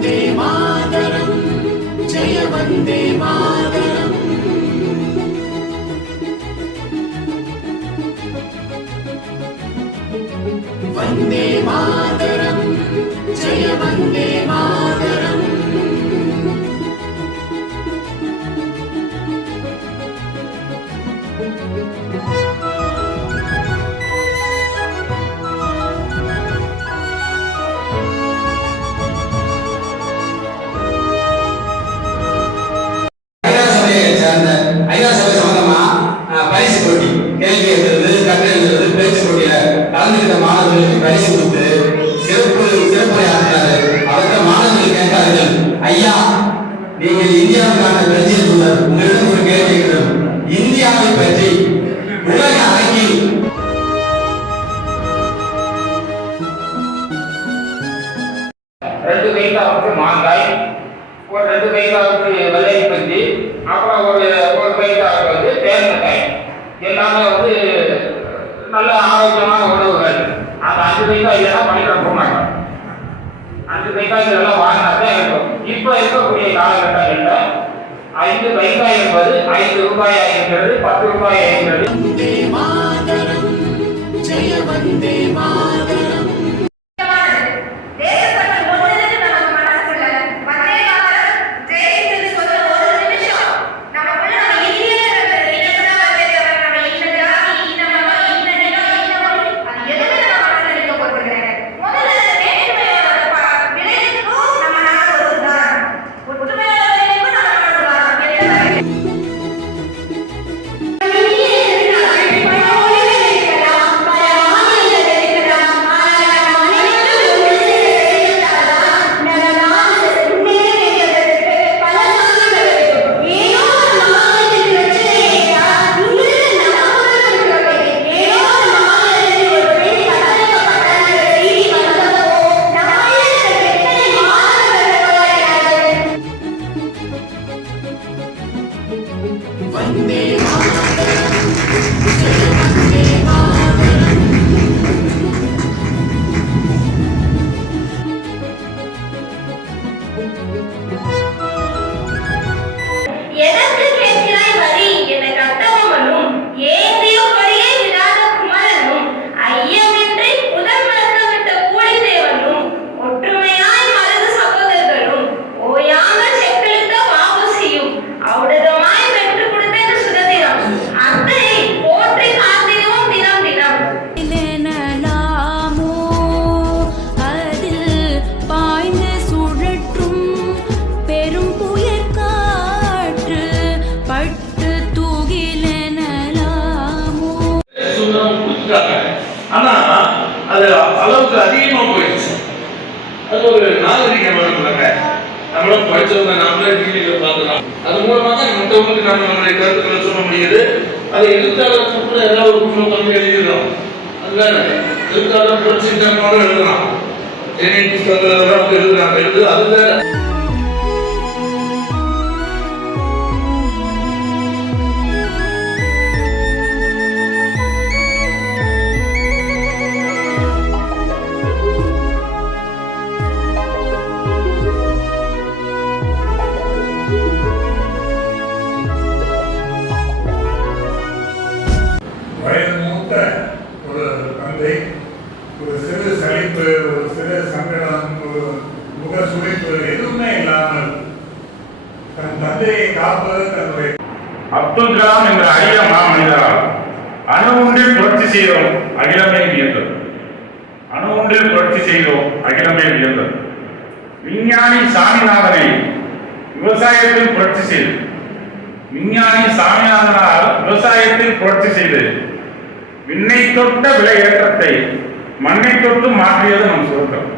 வந்தே மாதரம் ஜெய வந்தே மாதரம். வந்தே மாதரம் ஜெய வந்தே மாதரம். ஆரோக்கியமான உணவுகள் அந்த அஞ்சு பைசா இதெல்லாம் பண்ணிட்டு போக மாட்டோம் அஞ்சு பைசா இதெல்லாம் வாங்கினாதான் இருக்கும் இப்போ இருக்கக்கூடிய காலகட்டங்களில் ஐந்து பைசா என்பது ஐந்து ரூபாய் இருக்கிறது பத்து ரூபாய் இருக்கிறது Vành அதிகமா போயிடுச்சு. அது ஒரு நாகரிகமான பண்ணுறாங்க நம்மளும் படிச்சவங்க நம்மளே டிவியில பார்க்கலாம். அது மூலமா தான் மற்றவங்களுக்கு நம்ம நம்மளுடைய கருத்துக்களை சொல்ல முடியுது. அதை எழுத்தாளர் கூட எல்லா ஒரு புத்தகம் வந்து எழுதிடுறோம். அதுதான் எழுத்தாளர் புரட்சித்தனமாக எழுதுறான் எழுதுறாங்க. எழுது அது வேற. ஒரு சிறு சலிப்பு ஒரு சிறு சங்கடம் ஒரு முக சுழிப்பு எதுவுமே இல்லாமல் தன் தந்தையை காப்பது தன்னுடைய அப்துல் கலாம் என்ற அரிய மாமனிதரால் அணு ஒன்றில் புரட்சி செய்தோம் அகிலமே வியந்தது. அணு ஒன்றில் புரட்சி செய்தோம் அகிலமே வியந்தது. விஞ்ஞானி சாமிநாதனை விவசாயத்தில் புரட்சி செய்து விஞ்ஞானி சாமிநாதனால் விவசாயத்தில் புரட்சி செய்து விண்ணை தொட்ட விலை ஏற்றத்தை மண்ணை தொட்டு மாற்றியது நம் சுருக்கம்